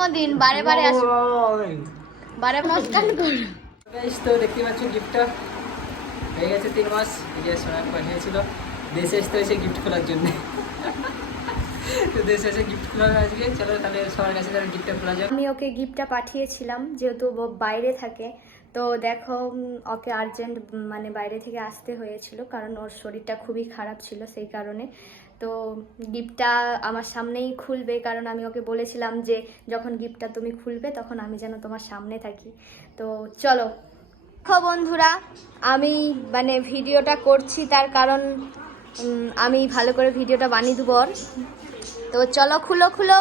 জন্মদিন বারে বারে আস। বারে মস্কান কর। Guys, তো দেখতে পাচ্ছ গিফটটা হয়ে গেছে তিন মাস। এই যে সোনার পাঠিয়েছিল দেশে আসতে হয়েছে গিফট খোলার জন্য। তো দেশে এসে গিফট খোলা আজকে। চলো তাহলে সবার কাছে তাহলে গিফটটা খোলা যাক। আমি ওকে গিফটটা পাঠিয়েছিলাম যেহেতু ও বাইরে থাকে। তো দেখো ওকে আর্জেন্ট মানে বাইরে থেকে আসতে হয়েছিল কারণ ওর শরীরটা খুবই খারাপ ছিল সেই কারণে। তো গিফটটা আমার সামনেই খুলবে কারণ আমি ওকে বলেছিলাম যে যখন গিফটটা তুমি খুলবে তখন আমি যেন তোমার সামনে থাকি। তো চলো। দেখো বন্ধুরা আমি মানে ভিডিওটা করছি তার কারণ আমি ভালো করে ভিডিওটা বানিয়ে দেবো। তো চলো খুলো খুলো।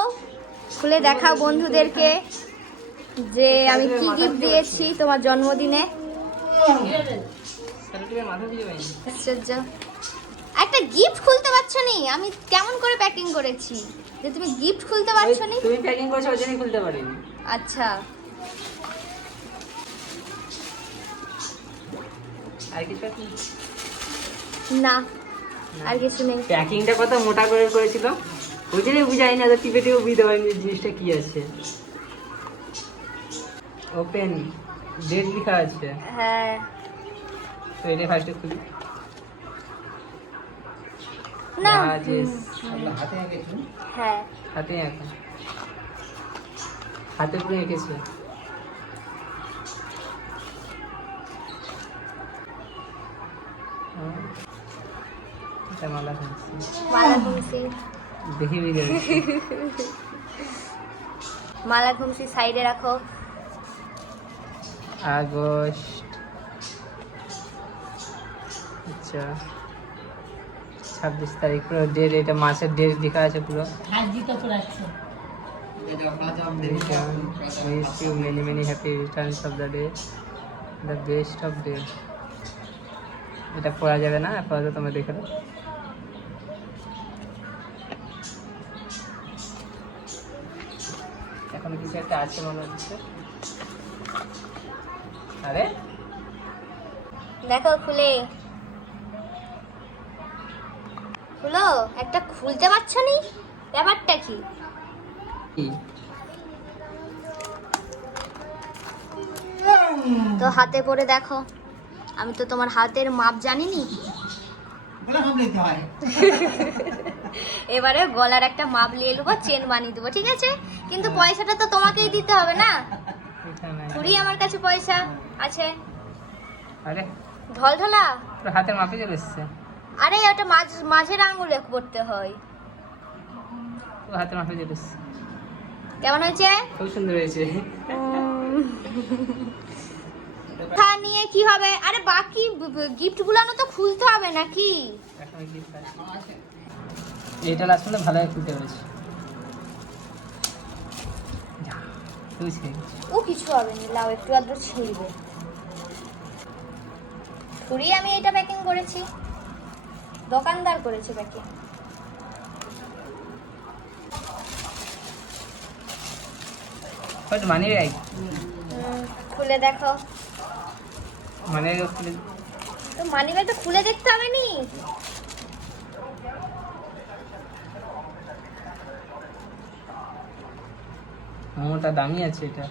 খুলে দেখাও বন্ধুদেরকে যে আমি কি গিফট দিয়েছি তোমার জন্মদিনে। তাহলে তুমি মাথা দিয়ে পাইনি আশ্চর্য। একটা গিফট খুলতে পারছ নি আমি কেমন করে প্যাকিং করেছি? যে তুমি গিফট খুলতে পারছ নি তুমি প্যাকিং করেছ ওই জন্যই খুলতে পারিনি। আচ্ছা। আর কিছু? না আর কিছু নেই। প্যাকিংটা কত মোটা করে করেছিল? ওই জন্যই বুঝাই না টিপে টিপে বুঝতে পারিনি জিনিসটা কি আছে। ওপেন ডেট লেখা আছে। হ্যাঁ। তো এটা ফার্স্টে খুলি। না রাজেশ। হ্যাঁ। হাতে এখন হাতে পুরো এঁকেছে। মালা মালা ঘুমসি সাইডে রাখো। আগস্ট। আচ্ছা। ছাব্বিশ তারিখ, পুরো ডেট এটা মাসের ডেট লেখা আছে পুরো। Wish you many many happy returns of the day the best of day এটা পড়া যাবে না? আপাতত তোমরা দেখে নাও। এখন কিছু একটা আছে মনে হচ্ছে। আরে? দেখো, খুলে। খুলো একটা খুলতে পারছ নি? ব্যাপারটা কি? তো হাতে পরে দেখো আমি তো তোমার হাতের মাপ জানিনি। এবারে গলার একটা মাপ নিয়ে নেব চেন বানিয়ে দেবো ঠিক আছে? কিন্তু পয়সাটা তো তোমাকেই দিতে হবে না? থুড়ি আমার কাছে পয়সা আছে। আরে ঢল ঢলা হাতের মাপে চলে এসছে। আরে ওটা মাঝ মাঝের আঙুলে করতে হয়। হাতের মাপে চলে এসছে কেমন হয়েছে? খুব সুন্দর হয়েছে। তা নিয়ে কি হবে? আরে বাকি গিফট গুলানো তো খুলতে হবে নাকি। এইটা লাস্ট পর্যন্ত ভালো খুলতে পেরেছি। ও কিছু হবে না লাও একটু আদ্র ছিঁড়বে ছুরি আমি এটা প্যাকিং করেছি। দোকানদার করেছে তাকে money bag, খুলে দেখো। money bag খুলে। তো মানি ব্যাগটা খুলে দেখতে হবে নি? মোটা দামি আছে এটা।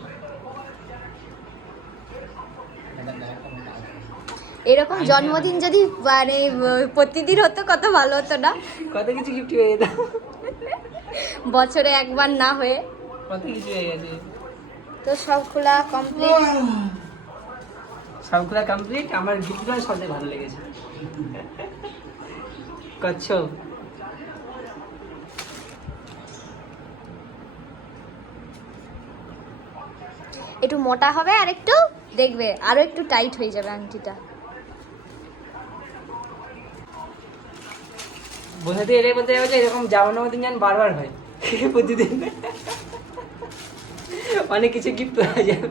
এরকম জন্মদিন যদি মানে প্রতিদিন হতো কত ভালো হতো না? কত কিছু গিফট হয়ে যেত। বছরে একবার না হয়ে। কত কিছু হয়ে গেছে। তো সব খোলা কমপ্লিট সবগুলা কমপ্লিট আমার গিফটগুলো সবথেকে ভালো লেগেছে। কচ্ছপ একটু মোটা হবে আর একটু দেখবে আরও একটু টাইট হয়ে যাবে আংটিটা। বোঝাতে এটাই বলতে যাবে যে এরকম মতন যেন বারবার হয়। প্রতিদিন। অনেক কিছু গিফট পাওয়া যাবে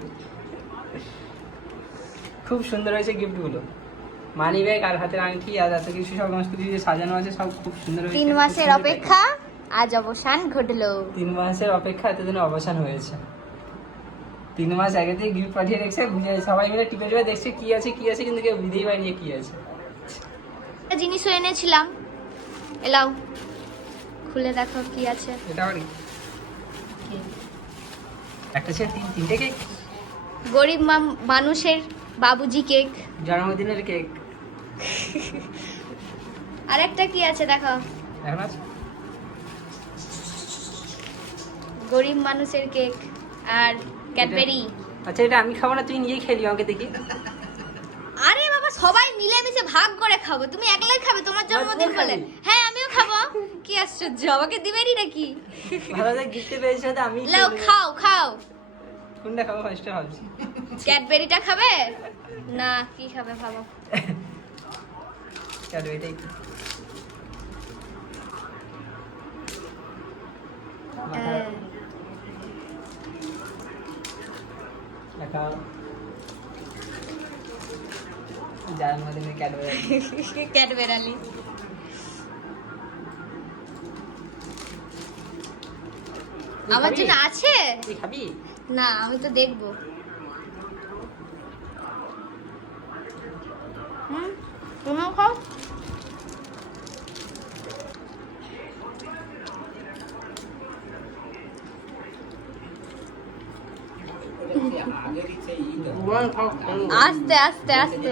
খুব সুন্দর হয়েছে গিফটগুলো মানি ব্যাগ আর হাতের আংটি আর এত কিছু সব সমস্ত কিছু সাজানো আছে সব খুব সুন্দর হয়েছে। তিন মাসের অপেক্ষা আজ অবসান ঘটলো। তিন মাসের অপেক্ষা এতদিন অবসান হয়েছে। তিন মাস আগে থেকে গিফট পাঠিয়ে রেখেছে বুঝে সবাই মিলে টিপে টিপে দেখছে কি আছে কি আছে কিন্তু কেউ বুঝতেই পারেনি কি আছে। জিনিসও এনেছিলাম। এলাও খুলে দেখো কি আছে। এটা আবার একটা ছিল তিন তিনটে কেক? গরিব মানুষের বাবুজি কেক। জন্মদিনের কেক। আর একটা কি আছে দেখো। এখন আছে? গরিব মানুষের কেক আর ক্যাডবেরি। আচ্ছা এটা আমি খাব না তুই নিজেই খেলি আমাকে দেখি। আরে বাবা সবাই মিলেমিশে ভাগ করে খাব। তুমি একলাই খাবে তোমার জন্মদিন তুই বলে। হ্যাঁ কি আশ্চর্য আমাকে দিবেনই নাকি? ভালো যে গিফটে পেয়েছ তো আমি লাও খাও খাও। কোনটা খাব ফার্স্টে ভাবছি। ক্যাডবেরিটা খাবে? না কি খাবে ভাবো। চলো এটাই তো। হ্যাঁ। ক্যাডবেরি ক্যাডবেরালি আমার? জন্য আছে? তুই খাবি? না আমি তো দেখব। হুম তুমিও খাও। আস্তে আস্তে আস্তে।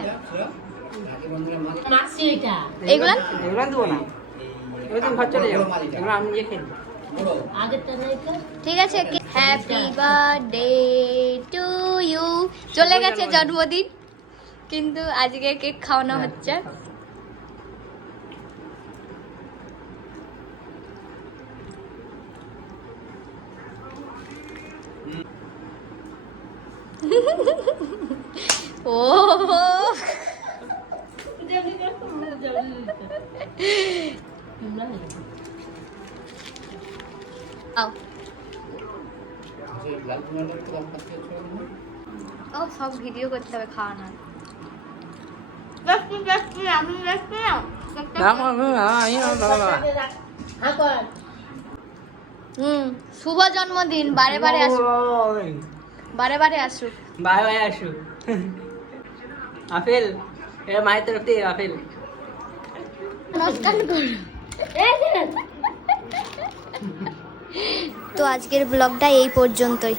এগুলা? এগুলো দেবো না। এগুলো তুমি ঘর চলে যাও। এগুলো আমি ঠিক আছে হ্যাপি বার্থডে টু ইউ চলে গেছে জন্মদিন, কিন্তু আজকে কেক খাওয়ানো হচ্ছে। ও ও সব ভিডিও করতে হবে দেখছি না হুম শুভ জন্মদিন বারে বারে আসুক। বারে বারে আসুক। বাই বাই আসু আপেল এটা মায়ের তরফ থেকে নমস্কার তো আজকের ব্লগটা এই পর্যন্তই।